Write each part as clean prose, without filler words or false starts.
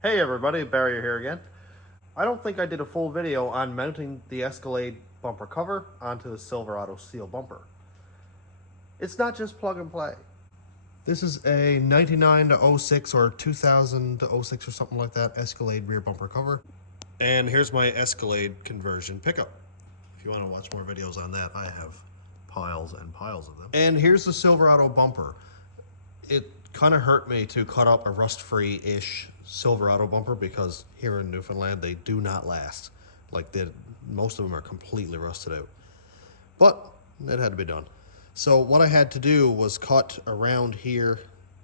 Hey everybody, Barry here again. I don't think I did a full video on mounting the Escalade bumper cover onto the Silverado steel bumper. It's not just plug and play. This is a 99 to 06 or 2000 to 06 or something like that Escalade rear bumper cover. And here's my Escalade conversion pickup. If you want to watch more videos on that, I have piles and piles of them. And here's the Silverado bumper. It kind of hurt me to cut up a rust-free-ish Silverado bumper because here in Newfoundland they do not last. Like most of them are completely rusted out. But it had to be done. So what I had to do was cut around here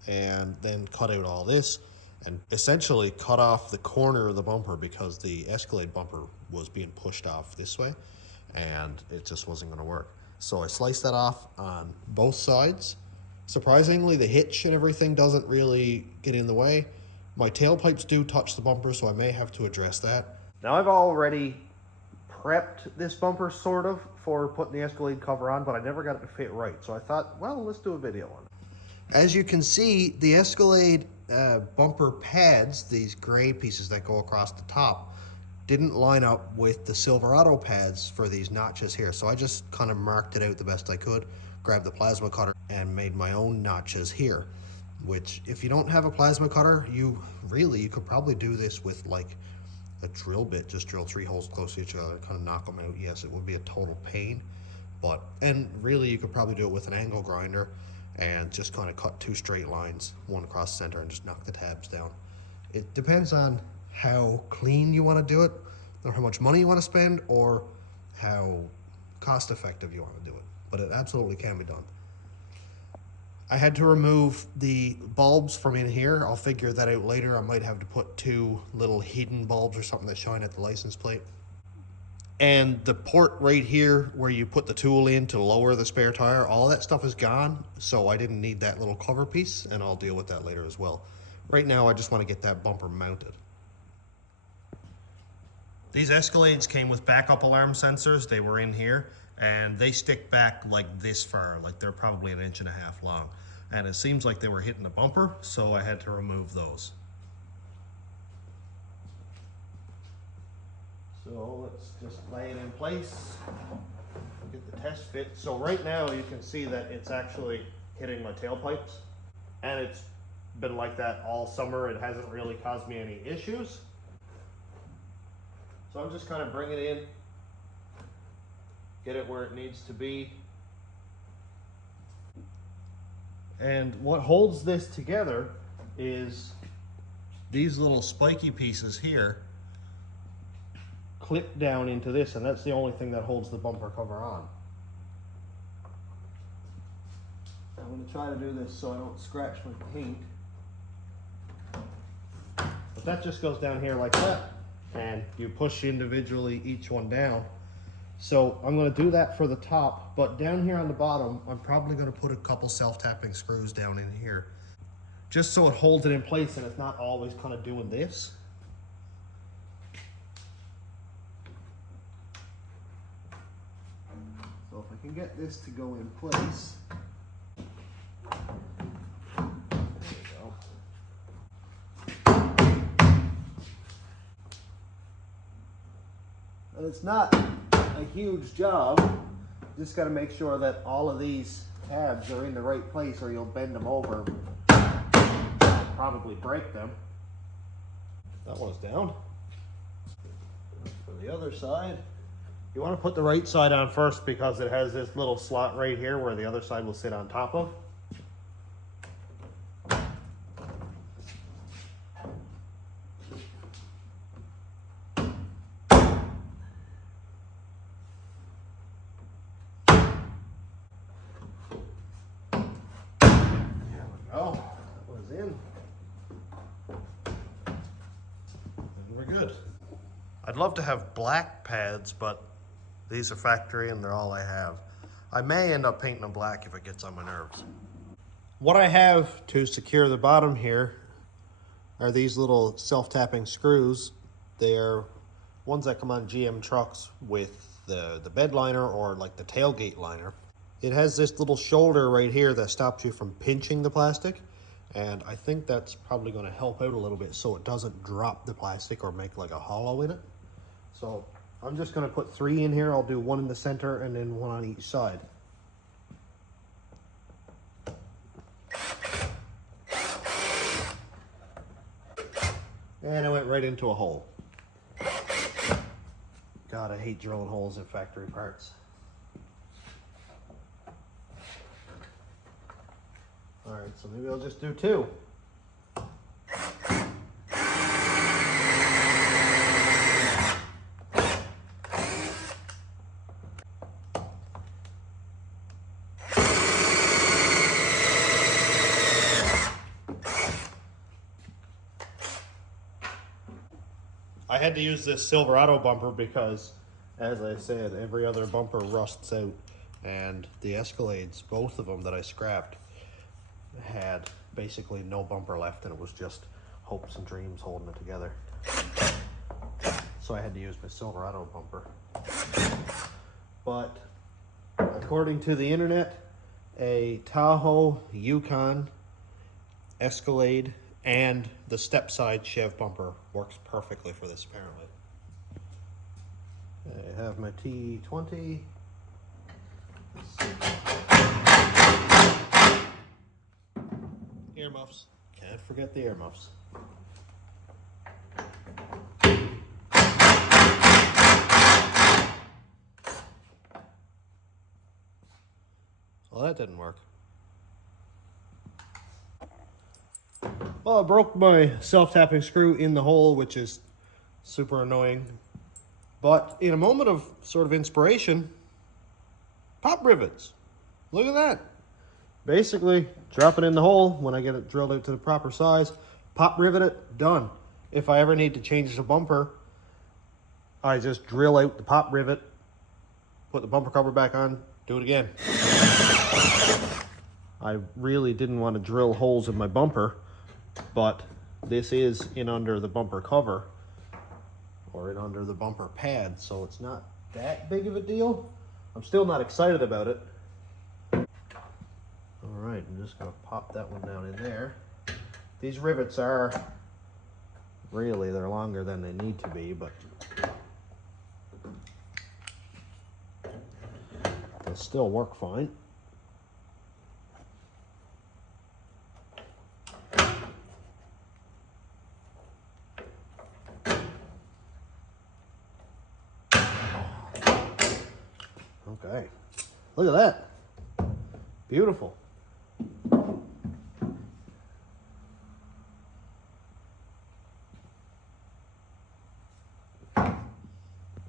and then cut out all this and essentially cut off the corner of the bumper because the Escalade bumper was being pushed off this way and it just wasn't going to work. So I sliced that off on both sides. Surprisingly, the hitch and everything doesn't really get in the way. My tailpipes do touch the bumper, so I may have to address that. Now I've already prepped this bumper sort of for putting the Escalade cover on, but I never got it to fit right. So I thought, well, let's do a video on it. As you can see, the Escalade bumper pads, these gray pieces that go across the top, didn't line up with the Silverado pads for these notches here. So I just kind of marked it out the best I could, grabbed the plasma cutter and made my own notches here, which if you don't have a plasma cutter, you could probably do this with like a drill bit. Just drill 3 holes close to each other, kind of knock them out. Yes, it would be a total pain, and really you could probably do it with an angle grinder and just kind of cut 2 straight lines, one across the center, and just knock the tabs down. It depends on how clean you want to do it, or how much money you want to spend, or how cost effective you want to do it. But it absolutely can be done. I had to remove the bulbs from in here. I'll figure that out later. I might have to put 2 little hidden bulbs or something that shine at the license plate. And the port right here where you put the tool in to lower the spare tire, all that stuff is gone, so I didn't need that little cover piece, and I'll deal with that later as well. Right now I just want to get that bumper mounted. These Escalades came with backup alarm sensors. They were in here, and they stick back like this far, like they're probably 1.5 inches long. And it seems like they were hitting the bumper, so I had to remove those. So let's just lay it in place, get the test fit. So right now you can see that it's actually hitting my tailpipes, and it's been like that all summer. It hasn't really caused me any issues. So I'm just kind of bringing it in, get it where it needs to be. And what holds this together is these little spiky pieces here clip down into this, and that's the only thing that holds the bumper cover on. I'm going to try to do this so I don't scratch my paint. But that just goes down here like that, and you push individually each one down. So I'm going to do that for the top, but down here on the bottom, I'm probably going to put a couple self-tapping screws down in here, just so it holds it in place and it's not always kind of doing this. So if I can get this to go in place, there we go. And it's not a huge job. Just got to make sure that all of these tabs are in the right place, or you'll bend them over, probably break them. That one's down. For the other side, you want to put the right side on first because it has this little slot right here where the other side will sit on top of. I'd love to have black pads, but these are factory and they're all I have. I may end up painting them black if it gets on my nerves. What I have to secure the bottom here are these little self-tapping screws. They're ones that come on GM trucks with the bed liner or like the tailgate liner. It has this little shoulder right here that stops you from pinching the plastic, And I think that's probably going to help out a little bit so it doesn't drop the plastic or make like a hollow in it. So I'm just going to put 3 in here. I'll do 1 in the center and then 1 on each side. And I went right into a hole. God, I hate drilling holes in factory parts. All right, so maybe I'll just do 2. I had to use this Silverado bumper because, as I said, every other bumper rusts out, and the Escalades, both of them that I scrapped, had basically no bumper left, and it was just hopes and dreams holding it together. So I had to use my Silverado bumper. But according to the internet, a Tahoe, Yukon, Escalade, and the step side Chev bumper works perfectly for this, apparently. I have my T20. Earmuffs. Can't forget the earmuffs. Well, that didn't work. Well, I broke my self-tapping screw in the hole, which is super annoying. But in a moment of sort of inspiration, pop rivets. Look at that. Basically, drop it in the hole when I get it drilled out to the proper size, pop rivet it, done. If I ever need to change the bumper, I just drill out the pop rivet, put the bumper cover back on, do it again. I really didn't want to drill holes in my bumper, but this is in under the bumper cover or in under the bumper pad, so it's not that big of a deal. I'm still not excited about it. All right, I'm just gonna pop that one down in there. These rivets are really, they're longer than they need to be, but they still work fine. Okay, look at that. Beautiful.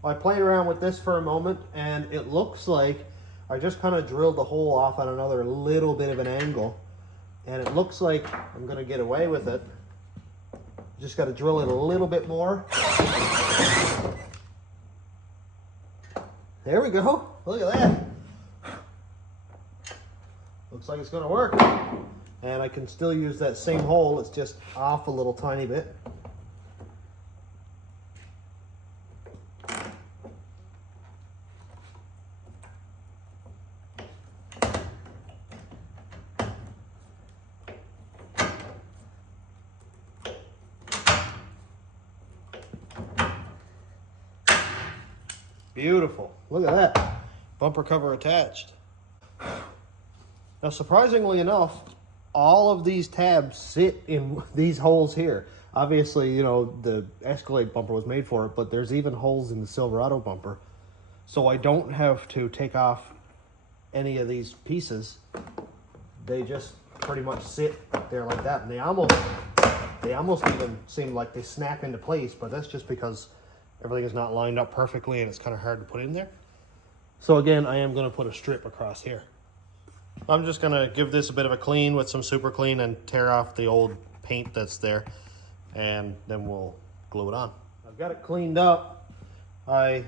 I played around with this for a moment, and it looks like I just kind of drilled the hole off on another little bit of an angle, and it looks like I'm going to get away with it. Just got to drill it a little bit more. There we go. Look at that. Looks like it's going to work. And I can still use that same hole. It's just off a little tiny bit. Beautiful. Look at that. Bumper cover attached. Now, surprisingly enough, all of these tabs sit in these holes here. Obviously, you know, the Escalade bumper was made for it, but there's even holes in the Silverado bumper. So I don't have to take off any of these pieces. They just pretty much sit there like that. And they almost even seem like they snap into place, but that's just because everything is not lined up perfectly and it's kind of hard to put in there. So again, I am going to put a strip across here. I'm just going to give this a bit of a clean with some super clean and tear off the old paint that's there, and then we'll glue it on. I've got it cleaned up. I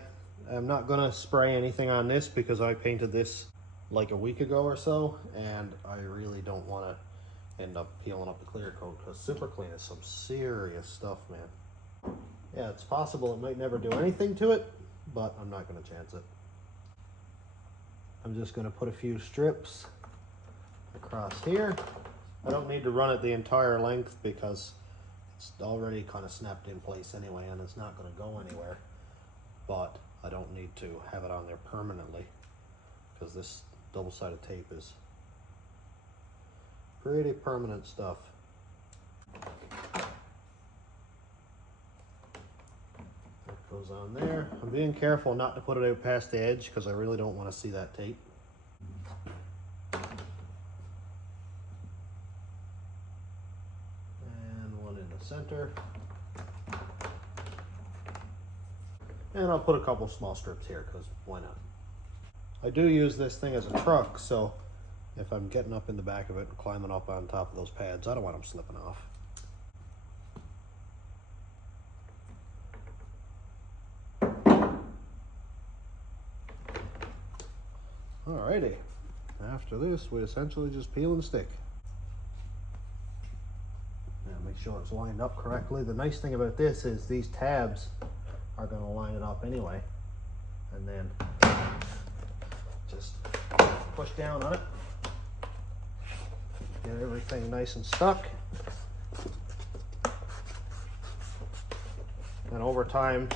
am not going to spray anything on this because I painted this like a week ago or so, and I really don't want to end up peeling up the clear coat because super clean is some serious stuff, man. Yeah, it's possible it might never do anything to it, but I'm not going to chance it. I'm just going to put a few strips across here. I don't need to run it the entire length because it's already kind of snapped in place anyway, and it's not going to go anywhere. But I don't need to have it on there permanently because this double-sided tape is pretty permanent stuff. That goes on there. I'm being careful not to put it out past the edge because I really don't want to see that tape. Center, and I'll put a couple small strips here because why not. I do use this thing as a truck, so if I'm getting up in the back of it and climbing up on top of those pads, I don't want them slipping off. Alrighty, after this we essentially just peel and stick. Make sure it's lined up correctly. The nice thing about this is these tabs are going to line it up anyway, and then just push down on it, get everything nice and stuck, and over time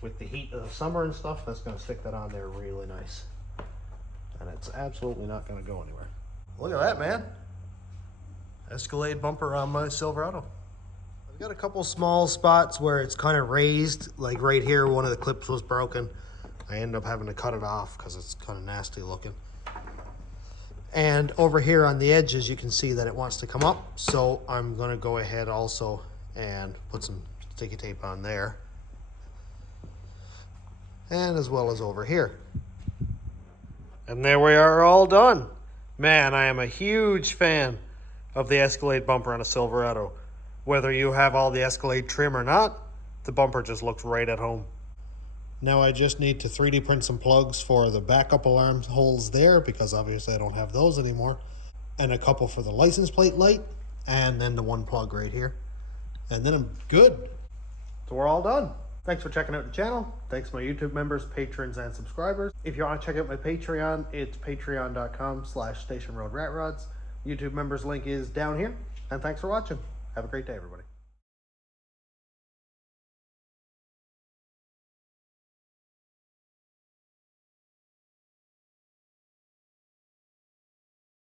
with the heat of the summer and stuff, that's going to stick that on there really nice, and it's absolutely not going to go anywhere. Look at that, man. Escalade bumper on my Silverado. I've got a couple small spots where it's kind of raised, like right here one of the clips was broken. I ended up having to cut it off because it's kind of nasty looking. And over here on the edges you can see that it wants to come up, so I'm going to go ahead also and put some sticky tape on there, and as well as over here. And there we are, all done. Man, I am a huge fan of the Escalade bumper on a Silverado. Whether you have all the Escalade trim or not, the bumper just looks right at home. Now I just need to 3D print some plugs for the backup alarm holes there, because obviously I don't have those anymore, and a couple for the license plate light, and then the one plug right here, and then I'm good. So we're all done. Thanks for checking out the channel. Thanks to my YouTube members, patrons, and subscribers. If you want to check out my Patreon, it's patreon.com/stationroadratrods. YouTube members link is down here, and thanks for watching. Have a great day, everybody.